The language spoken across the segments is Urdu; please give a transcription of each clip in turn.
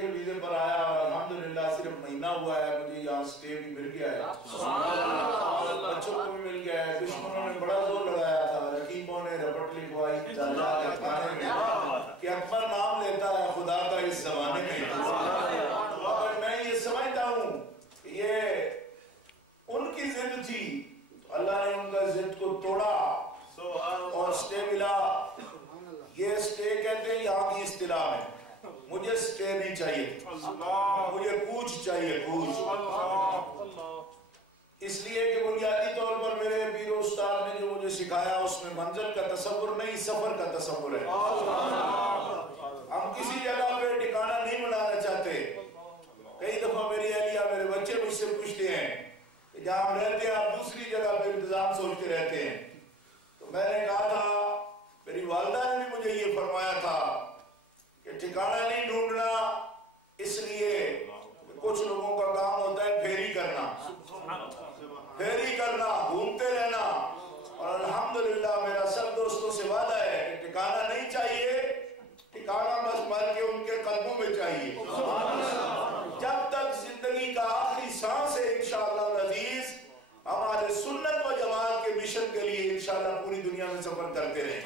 پھر ویزے پر آیا اور الحمدللہ صرف مہینہ ہوا ہے مجھے یہاں سٹے بھی مل گیا ہے، بچوں کو بھی مل گیا ہے۔ دشمنوں نے بڑا زور لگایا تھا، رقیبوں نے رپٹ لکھوائی کہ اکبر نام لیتا ہے خدا کا اس زمانے میں، اور میں یہ سمجھتا ہوں کہ یہ ان کی ضد تھی، اللہ نے ان کا ضد کو توڑا اور سٹے ملا۔ یہ سٹے کہتے ہیں یہاں کی اصطلاح میں، مجھے سٹے نہیں چاہیے، مجھے کوچ چاہیے، کوچ، اس لیے کہ بنیادی طور پر میرے پیر و استاد نے جو مجھے سکھایا اس میں منزل کا تصور نہیں، سفر کا تصور ہے۔ ہم کسی جگہ پہ ٹھکانہ نہیں بنانا چاہتے۔ کئی دفعہ میری اہلیہ میرے بچے مجھ سے پوچھتے ہیں کہ جہاں ہم رہتے ہیں آپ دوسری جگہ پہ انتظام سوچتے رہتے ہیں، تو میں نے کہا تھا، میری والدہ نے بھی مجھے یہ فرمایا تھا کہ ٹھکانہ نہیں ڈھونڈنا، اس لیے کچھ لوگوں کا کام ہوتا ہے پھیری کرنا، گھومتے رہنا، اور الحمدللہ میرا سب دوستوں سے وعدہ ہے کہ ٹھکانہ نہیں چاہیے، ٹھکانہ بس مر کے ان کے قدموں میں چاہیے۔ جب تک زندگی کا آخری سانس ہے انشاءاللہ العزیز ہمارے سنت و جماعت کے مشن کے لیے انشاءاللہ پوری دنیا میں سفر کرتے رہیں۔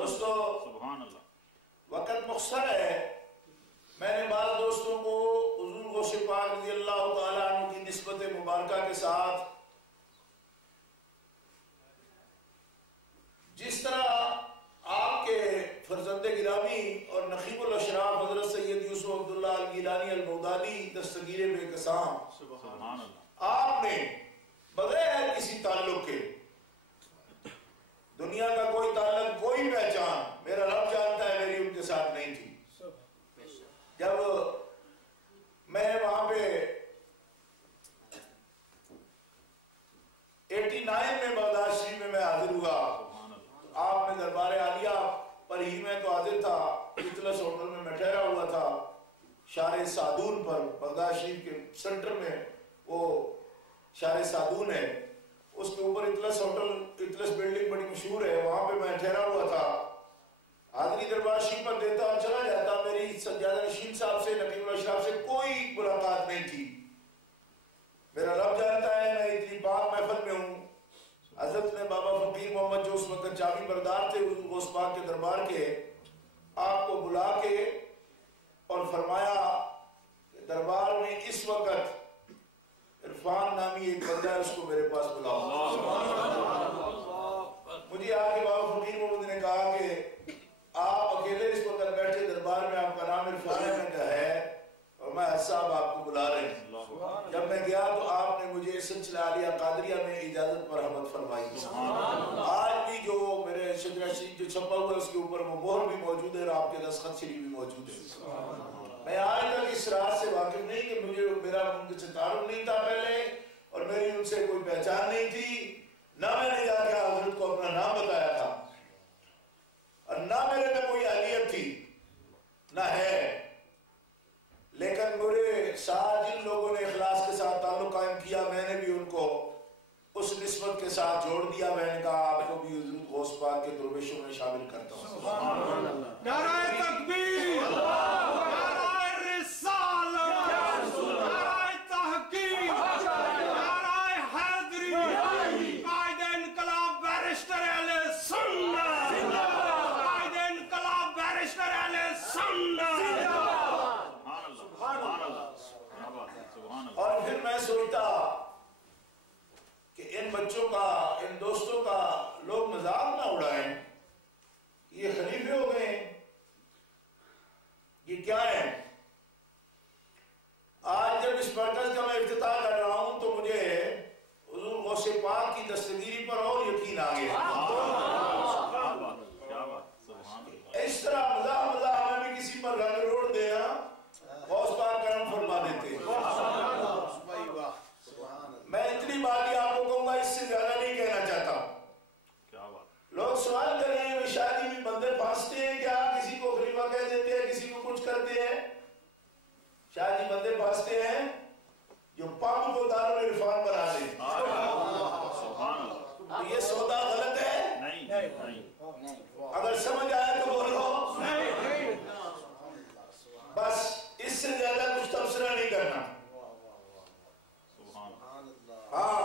دوستو وقت مختصر ہے، میں نے بعض دوستوں کو حضور غوث پاک رضی اللہ تعالیٰ عنہ کی نسبت مبارکہ کے ساتھ جس طرح آپ کے فرزند گرامی اور نخیب الاشراف حضرت سید یوسف عبداللہ الگیلانی البغدادی دستگیر بے قسام آپ نے بغیر کسی تعلق کے، دنیا کا کوئی تعلق، کوئی پہچان، میرا رب جانتا ہے میری ان کے ساتھ نہیں تھی۔ جب میں وہاں پہ 89 میں بغداد شریف میں حاضر ہوا، آپ نے دربار عالیہ پر ہی میں تو حاضر تھا، اطلس ہوٹل میں ٹھہرا ہوا تھا شارع سعدون پر، بغداد شریف کے سنٹر میں وہ شارع سعدون ہے، اس کے اوپر اطلس ہوٹل، اطلس بلڈنگ بڑی مشہور ہے، وہاں پہ میں ٹھہرا ہوا تھا، حاضری دربار شریف پر دیتا اور چلا جاتا، میری سجادہ نشین صاحب سے، نقیب الاشراف سے کوئی ملاقات نہیں تھی۔ میرا رب جانتا ہے میں اتنی پاک محفل میں ہوں، حضرت نے بابا فقیر محمد جو اس وقت چابی بردار تھے حضور غوث پاک کے دربار کے، آپ کو بلا کے اور فرمایا کہ دربار میں اس وقت عرفان نامی ایک بندہ ہے، اس کو میرے پاس بلاؤ۔ مجھے آگے بابا فقیر محمد نے کہا کہ آپ اکیلے اس وقت بیٹھے دربار میں، آپ کا نام عرفان ہے؟ میں کہا ہے، اور میں صاحب آپ کو بلا رہے ہیں۔ جب میں گیا تو آپ نے مجھے سلسلہ عالیہ قادریہ میں اجازت مرحمت فرمائی۔ آج بھی جو میرے شجرہ شریف جو چھپا ہوا ہے اس کے اوپر وہ مہر بھی موجود ہے اور آپ کے دستخط شریف بھی موجود ہے۔ میں آج تک اس راز سے واقف نہیں کہ مجھے میرا ان سے تعارف نہیں تھا پہلے، اور میری ان سے کوئی پہچان نہیں تھی، نہ میں نے جا کے حضرت کو اپنا نام بتایا تھا، اور نہ میرے میں کوئی اہلیت تھی، نہ ہے، لیکن میرے ساتھ جن لوگوں نے اخلاص کے ساتھ تعلق قائم کیا، میں نے بھی ان کو اس نسبت کے ساتھ جوڑ دیا۔ میں نے کہا آپ کو بھی حضور غوث پاک کے درویشوں میں شامل کرتا ہوں۔ نعرہ تکبیر، نعرہ رسالت، نعرہ تحقیق، نعرہ حیدری، قائد انقلاب بیرسٹر اہل سنت، قائد انقلاب بیرسٹر اہل سنت۔ اور پھر میں سوچتا کہ ان بچوں کا، ان دوستوں کا لوگ مذاق نہ اڑائیں، یہ خلیفے ہو گئے، شاہ جی بندے پھنستے ہیں جو پاپ کو دارال عرفان بنا دیں. یہ سودا غلط ہے نہیں. اگر سمجھ آیا تو بولو نہیں. بس اس سے زیادہ کچھ تبصرہ نہیں کرنا. ہاں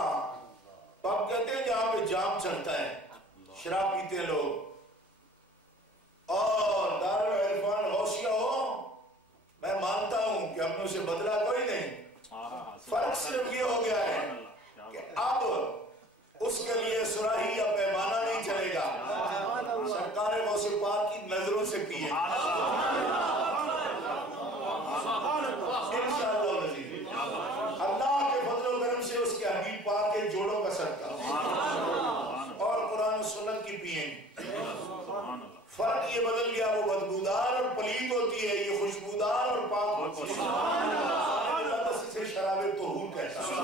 پاپ کہتے ہیں جہاں پہ جام چلتا ہے, شراب پیتے لوگ, اور دارالعرفان غوثیہ ہو, میں مانتا ہوں کہ ہم نے اسے بدلا کوئی نہیں. فرق صرف یہ ہو گیا ہے کہ اب اس کے لیے سراہی یا پیمانہ نہیں چلے گا, سرکار غوث پاک کی نظروں سے پیے انشاءاللہ العزیز. اللہ کے فضل و کرم سے اس کے حبیب پاک کے جوڑوں کا صدقہ اور قرآن و سنت کی پیئیں. فرق یہ بدل گیا, وہ بدبودار اور پلید ہوتی ہے, یہ خوشبودار اور پاک ہوتی ہے. اللہ اسے شراب طہور کہتا ہے.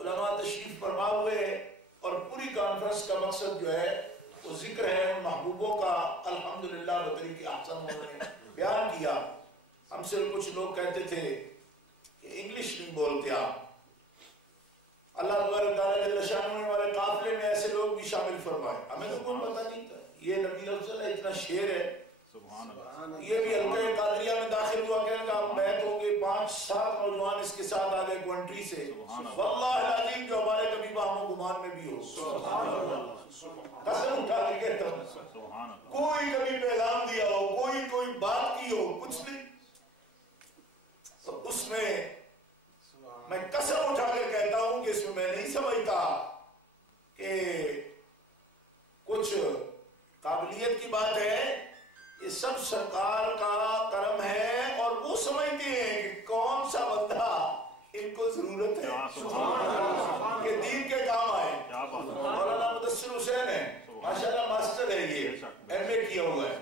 علماء تشریف فرما ہوئے اور پوری کانفرنس کا مقصد جو ہے وہ ذکر ہے ان محبوبوں کا. الحمدللہ بطریق احسن انہوں نے بیان کیا. ہم سے کچھ لوگ کہتے تھے کہ انگلش نہیں بولتے آپ. اللہ تبارک تعالیٰ جل شانہ نے ہمارے قافلے میں ایسے لوگ بھی شامل فرمائے, ہمیں تو کوئی پتہ نہیں تھا. یہ نبی افضل ہے, اتنا شیر ہے. یہ بھی حلقہ قادریہ میں داخل ہوا, کہنے کا ہم بیعت ہوں گے, 5-7 نوجوان اس کے ساتھ آ گئے کوئنٹری سے. واللہ العظیم جو ہمارے کبھی باہم و گمان میں بھی ہو, قسم اٹھا کے کہتا ہوں, کوئی کبھی پیغام دیا ہو, کوئی بات کی ہو, کچھ نہیں. تو اس میں قسم اٹھا کر کہتا ہوں کہ اس میں نہیں سمجھتا کہ کچھ قابلیت کی بات ہے. یہ سب سرکار کا کرم ہے, اور وہ سمجھتے ہیں کہ کون سا بندہ ان کو ضرورت ہے کہ دین کے کام آئے. مولانا مدثر حسین ہے, ماشاءاللہ ماسٹر ہے, یہ ایم اے کیا ہوا ہے,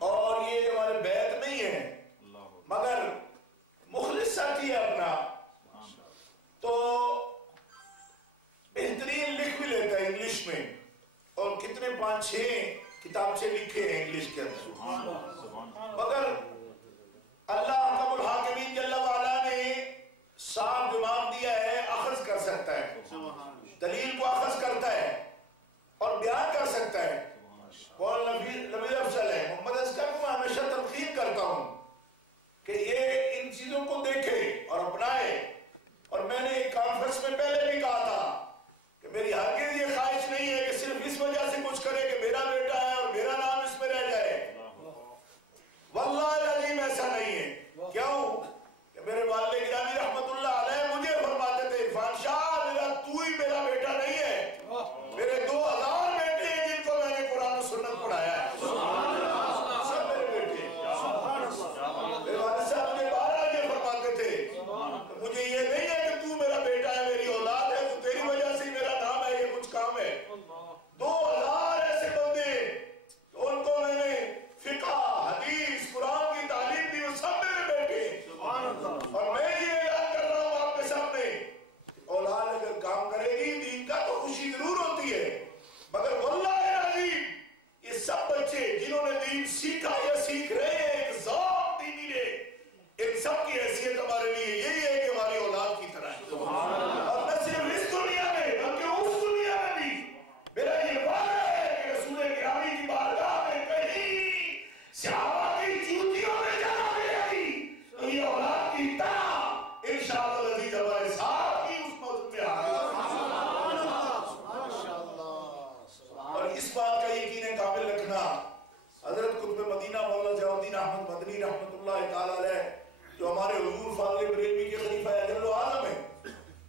اور یہ ہمارے بیعت نہیں ہے مگر مخلص ساتھی ہے اپنا, تو بہترین لکھ بھی لیتا ہے انگلش میں, اور کتنے 5-6 کتاب سے لکھے ہیں انگلش کے اندر. مگر اللہ حکم الحاکمین جل وعلا نے صاف دماغ دیا ہے, اخذ کر سکتا ہے, دلیل کو اخذ کرتا ہے اور بیان کر سکتا ہے. کون نبی افضل ہے, محمد اذکر کو میں ہمیشہ تلقین کرتا ہوں کہ یہ ان چیزوں کو دیکھے اور اپنائے. اور میں نے ایک کانفرنس میں پہلے بھی کہا تھا کہ میری ہرگز یہ خواہش نہیں ہے کہ صرف اس وجہ سے کچھ کرے کہ میرا بیٹا ہے اور میرا نام اس میں رہ جائے. واللہ العظیم ایسا نہیں ہے. کیوں کہ میرے والد گرامی رحمت اللہ علیہ مجھے فرماتے تھے, عرفان شاہ تو ہی میرا بیٹا نہیں ہے, میرے 2000 بیٹے ہیں جن کو میں نے قرآن و سنت پڑھایا ہے, سب میرے بیٹے. میرے والد صاحب مجھے 12 یہ فرماتے تھے, مجھے یہ نہیں ہے کہ تو میرا بیٹا ہے, میری اولاد ہے, تو تیری وجہ سے میرا نام ہے, یہ کچھ کام ہے. 2000 ایسے بندے ان کو میں نے فقہ, حدیث, قرآن کی تعلیم دی, وہ سب میرے بیٹے. اور میں یہ اعلان کر رہا ہوں آپ کے سامنے, اولاد اگر کام کرے گی دین کا تو خوشی ضرور ہوتی ہے, مگر واللہ العظیم یہ سب بچے جنہوں نے دین سیکھا یا سیکھ رہے ہیں, ایک ذات دینی نے, ان سب کی حیثیت ہمارے لیے یہی ہے کہ ہماری اولاد کی طرح ہے. اور نہ صرف اس دنیا میں بلکہ اس دنیا میں بھی میرا یہ وعدہ ہے کہ رسول گرامی کی بارگاہ میں کہیں صحابہ کی چوٹیوں میں جگہ ملے گی تو یہ اولاد کی طرح انشاءاللہ العزیز ہمارے ساتھ ہی اس موت میں آ گئی. اور اس بات کا یقین کامل رکھنا, حضرت قطب مدینہ مولانا ضیاء الدین احمد مدنی رحمت اللہ تعالی علیہ جو ہمارے حضور فاضل بریلوی کے خلیفہ اجل و اعظم ہیں,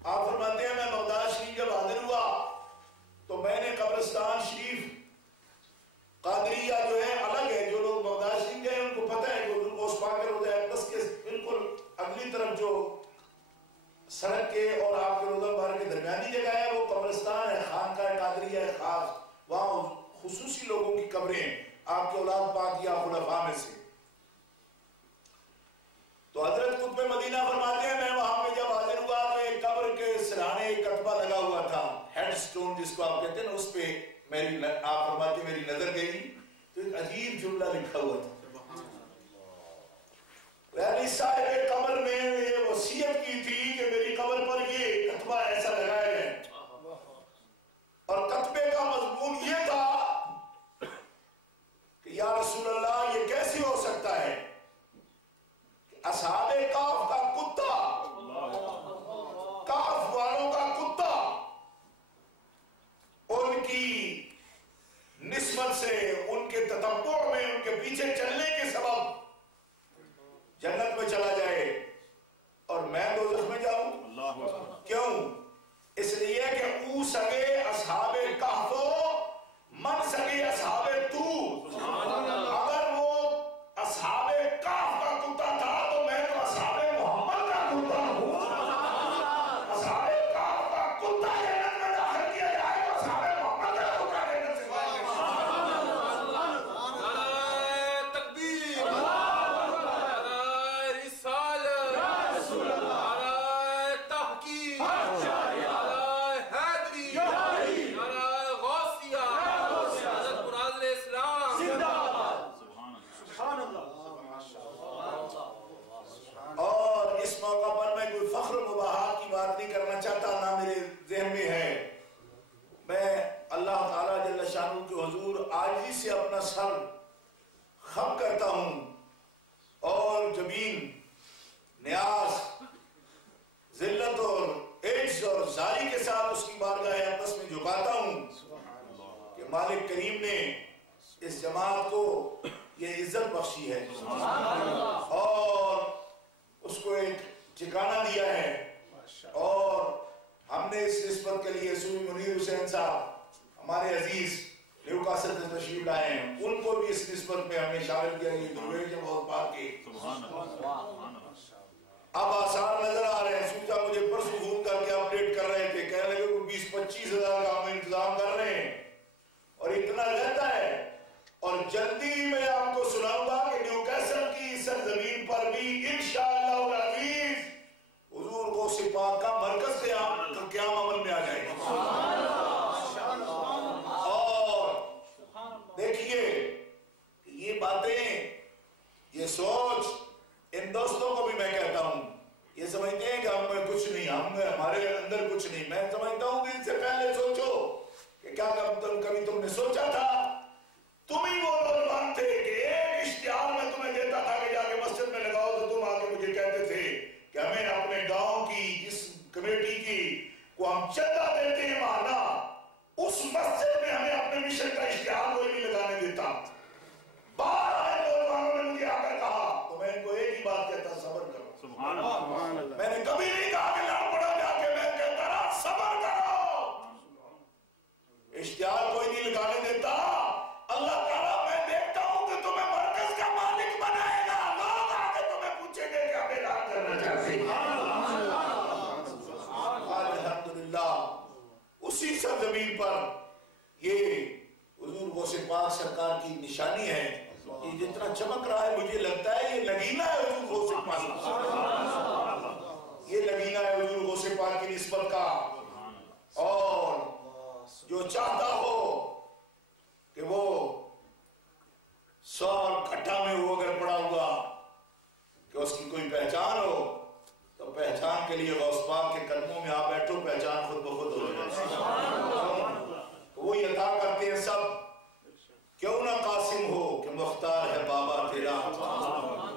آپ فرماتے ہیں میں بغداد شریف جب حاضر ہوا تو میں نے قبرستان شریف قادریہ جو ہے الگ ہے, جو لوگ بغداد شریف گئے ان کو پتہ ہے کہ حضور غوث پاک کے روضہ اقدس کے بالکل اگلی طرف جو سڑک کے اور آپ کے روضہ مبارک کے درمیانی جگہ ہے وہ قبرستان ہے, خانقاہ قادریہ ہے خاص, وہاں خصوصی لوگوں کی قبریں ہیں آپ کے اولاد پاک یا خلفاء میں سے. تو حضرت قطب مدینہ فرماتے ہیں میں وہاں پہ جب حاضر ہوا تو ایک قبر کے سرانے ایک کتبہ لگا ہوا تھا, ہیڈ سٹون جس کو آپ کہتے ہیں نا, اس پہ آپ فرماتے میری نظر گئی تو ایک عجیب جملہ لکھا ہوا تھا. پہلی صاحب قبر نے یہ وصیت کی تھی کہ میری قبر پر یہ کتبہ ایسا لگایا جائے، اور کتبے کا مضمون یہ تھا کہ یا رسول اللہ یہ کیسے ہو سکتا ہے کہ اصحاب کہف کا کتا، کہف والوں کا کتا ان کی نسبت سے، ان کے تتبع میں، ان کے پیچھے چلنے کے سبب جنت میں چلا جائے اور میں دوزخ میں جاؤں؟ کیوں؟ اس لیے کہ او سگے اصحاب کہف من سگے اصحاب طور، اگر وہ اصحاب کہف کا کتا تھا تو میں تو اصحاب محمد کا کتا ہوں۔ اصحاب کہف کا کتا جنت میں داخل کیا جائے تو اصحاب محمد کا کتا جنت سے باہر آجزی سے اپنا سر خم کرتا ہوں اور جبین نیاز، ذلت اور عجز اور زاری کے ساتھ اس کی بارگاہ اقدس میں جھکاتا ہوں کہ مالک کریم نے اس جماعت کو یہ عزت بخشی ہے اور اس کو ایک ٹھکانہ دیا ہے، اور ہم نے اس نسبت کے لیے سوری منیر حسین صاحب ہمارے عزیز نیوکاسل سے تشریف لائے ہیں، ان کو بھی اس نسبت میں ہمیں شامل کیا یہ درویش ہے بہت پاک کے۔ اب آثار نظر آ رہے ہیں، سوچا مجھے پرسوں فون کر کے اپڈیٹ کر رہے تھے، کہنے لگے کوئی 20-25 ہزار کا ہم انتظام کر رہے ہیں اور اتنا رہتا ہے، اور جلدی میں آپ کو سناؤں گا کہ نیوکاسل کی سرزمین پر بھی انشاءاللہ العزیز حضور غوث پاک کا مرکز قیام عمل میں آ جائے گا۔ دیکھیے یہ باتیں، یہ سوچ ان دوستوں کو بھی میں کہتا ہوں، یہ سمجھتے ہیں کہ ہم میں کچھ نہیں، ہمارے اندر کچھ نہیں، میں سمجھتا ہوں کہ ان سے پہلے سوچو کہ کیا کبھی تم نے سوچا تھا؟ تم ہی وہ نوجوان تھے کہ ایک اشتہار میں تمہیں دیتا تھا کہ جا کے مسجد میں لگاؤ، تو تم آ کے مجھے کہتے تھے کہ ہمیں اپنے گاؤں کی جس کمیٹی کی کو ہم چندہ دیتے ہیں ماہانہ، اس مسجد میں ہمیں اپنے مشن کا اشتہار کوئی نہیں لگانے دیتا۔ باہر آئے نوجوانوں نے مجھے آ کر کہا، تو میں ان کو ایک ہی بات کہتا، صبر کرو۔ سبحان اللہ۔ میں نے کبھی نہیں کہا کہ لڑ پڑا جا کے، میں کہتا رہا صبر کرو، اشتہار کوئی نہیں لگانے دیتا۔ اللہ تعالیٰ میں دیکھتا ہوں کہ تمہیں مرکز کا مالک بنائے گا، لوگ آ کے تمہیں پوچھیں گے کہ ہمیں کیا کرنا چاہتے ہیں۔ الحمدللہ اسی سرزمین پر یہ حضور غوث پاک سرکار کی نشانی ہے، یہ جتنا چمک رہا ہے مجھے لگتا ہے یہ لگینہ ہے حضور غوث پاک، یہ لگینہ ہے حضور غوث پاک کی نسبت کا، اور جو چاہتا ہو کہ وہ 100 کٹھا میں وہ اگر پڑا ہوا کہ اس کی کوئی پہچان ہو تو پہچان کے لیے غوث پاک کے قدموں میں آ بیٹھو، پہچان خود بخود ہو جائے۔ وہی عطا کرتے ہیں سب، کیوں نہ قاسم ہو کہ مختار ہے بابا تیرا،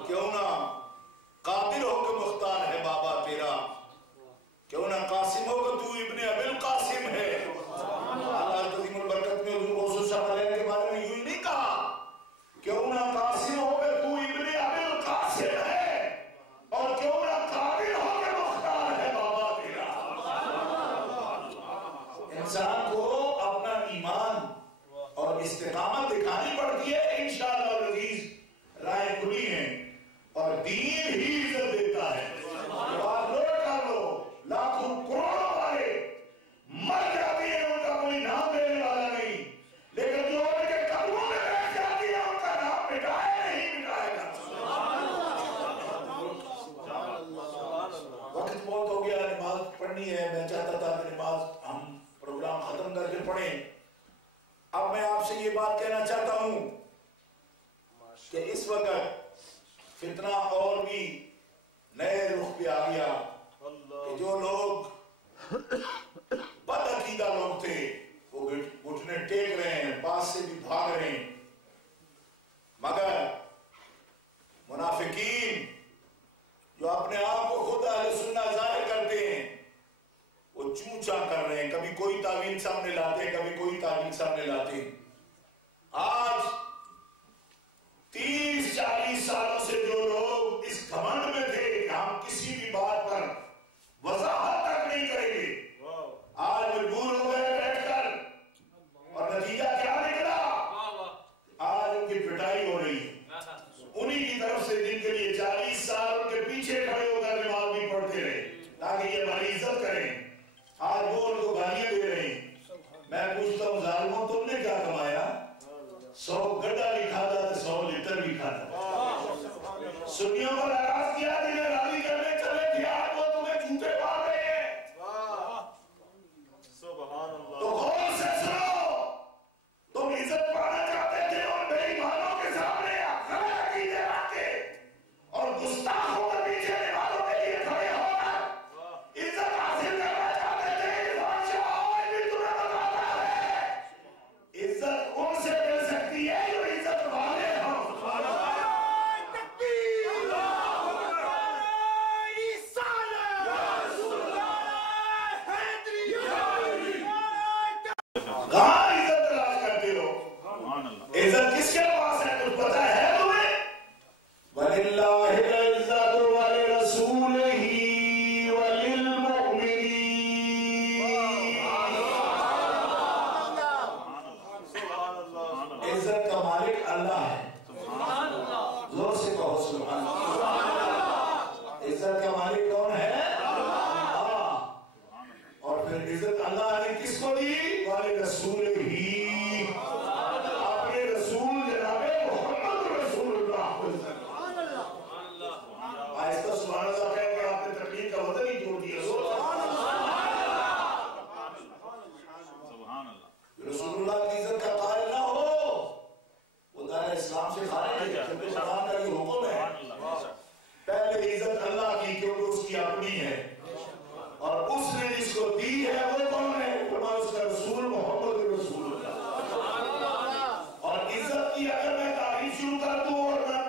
کیوں نہ قادر ہو کہ مختار ہے بابا تیرا، کیوں نہ قاسم ہو کہ تو ابن ابی القاسم ہے۔ اللہ عظیم البرکت میں حضور غوث صاحب علیہ کے بارے میں یوں ہی نہیں کہا، کیوں نہ قاسم ہو کہ تو ابن ابی القاسم ہے، اور کیوں نہ قادر ہو کہ مختار ہے بابا تیرا۔ انسان کو اپنا ایمان اور استقامت دکھانی پڑتی ہے، انشاءاللہ العزیز رائے کھلی ہیں، اور دین ہی عزت دیتا ہے۔ آپ نوٹ کر لو، لاکھوں کروڑوں والے مر جاتی ہیں، ان کا کوئی نام لینے والا نہیں، لیکن جو ان کے قدموں میں بیٹھ جاتی ہے ان کا نام مٹائے نہیں مٹائے گا۔ وقت بہت ہو گیا، نماز پڑھنی ہے، میں چاہتا تھا کہ نماز ہم پروگرام ختم کر کے پڑھیں۔ اب میں آپ سے یہ بات کہنا چاہتا ہوں کہ اس وقت فتنہ اور بھی نئے رخ پہ آ گیا کہ جو لوگ بد عقیدہ لوگ تھے وہ گھٹنے ٹیک رہے ہیں، پاس سے بھی بھاگ رہے ہیں، مگر منافقین جو اپنے آپ کو خود اہل سنت ظاہر کرتے ہیں وہ چونچا کر رہے ہیں، کبھی کوئی تعویل سامنے لاتے ہیں، کبھی کوئی تعویل سامنے لاتے ہیں۔ آج 30-40 سالوں سے جو لوگ اس گھمنڈ میں تھے کہ ہم کسی بھی بات پر وضاحت تک نہیں کریں گے، آج مجبور ہو گئے بیٹھ کر، اور نتیجہ کیا نکلا؟ آج ان کی پٹائی ہو رہی ہے۔ انہی کی طرف سے جن کے لیے 40 سال ان کے پیچھے کھڑے ہو کر نماز بھی پڑھتے رہے تاکہ یہ ہماری عزت کریں، آج وہ ان کو گالیاں دے رہے ہیں۔ میں پوچھتا ہوں ظالموں تم نے کیا کمایا؟ 100 گڈھا بھی کھاتا تھا، 100 لیٹر بھی کھاتا۔ سنیوں کو ناراض کیا، جنہیں راضی کرنے چلے تھے، آج وہ تمہیں جھوٹے مار رہے ہیں۔ تو غور سے سنو، تم عزت پانا چاہتے تھے اور بے ایمانوں کے سامنے غلط عقیدے رکھ کے اور گستاخوں کے پیچھے والوں کے لیے کھڑے ہو کر عزت حاصل کرنا چاہتے تھے۔ عرفان شاہ آج بھی تمہیں بتاتا ہے عزت ان سے مل سکتی ہے جو عزت والے ہوں۔ کہاں عزت تلاش کرتے ہو؟ عزت کس کے پاس ہے کچھ پتہ ہے تمہیں؟ وَلِلَّهِ الْعِزَّةُ وَلِرَسُولِهِ وَلِلْمُؤْمِنِينَ۔ عزت کا مالک اللہ ہے، زور سے کہو سبحان اللہ۔ عزت کا مالک کون ہے؟ اور پھر عزت اللہ نے کس کو دی؟ وَلِرَسُولِهِ، اپنے رسول جناب محمد رسول اللہ کو عزت۔ آہستہ سبحان اللہ کہہ کر آپ نے تقریر کا وزن ہی جوڑ دیا۔ رسول اللہ کی عزت کا قائل نہ ہو وہ دائرہ اسلام سے خارج ہے۔ خطب شبان کا یہ حکم ہے، پہلے عزت اللہ کی کیونکہ اس کی اپنی ہے، اور اس نے جس کو دی ہے وہ کون ہے؟ اس کا رسول محمد رسول اللہ۔ اور عزت کی اگر میں تعریف شروع کر دوں اور میں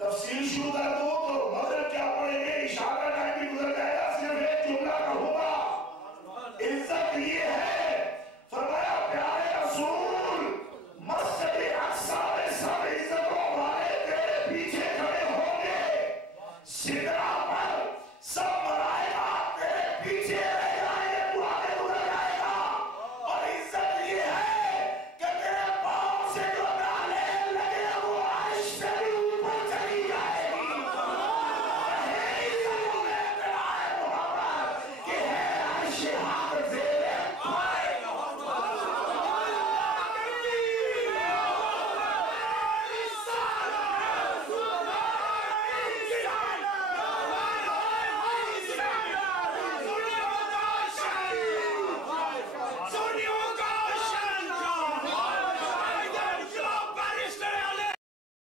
تفصیل شروع کر دوں تو مطلب کیا پڑیں گے؟ اشارہ ٹائم بھی گزر جائے گا، صرف ایک جملہ کہوں گا۔ عزت یہ ہے، فرمایا پیارے رسول مسجد اقصی میں سب عزتوں والے تیرے پیچھے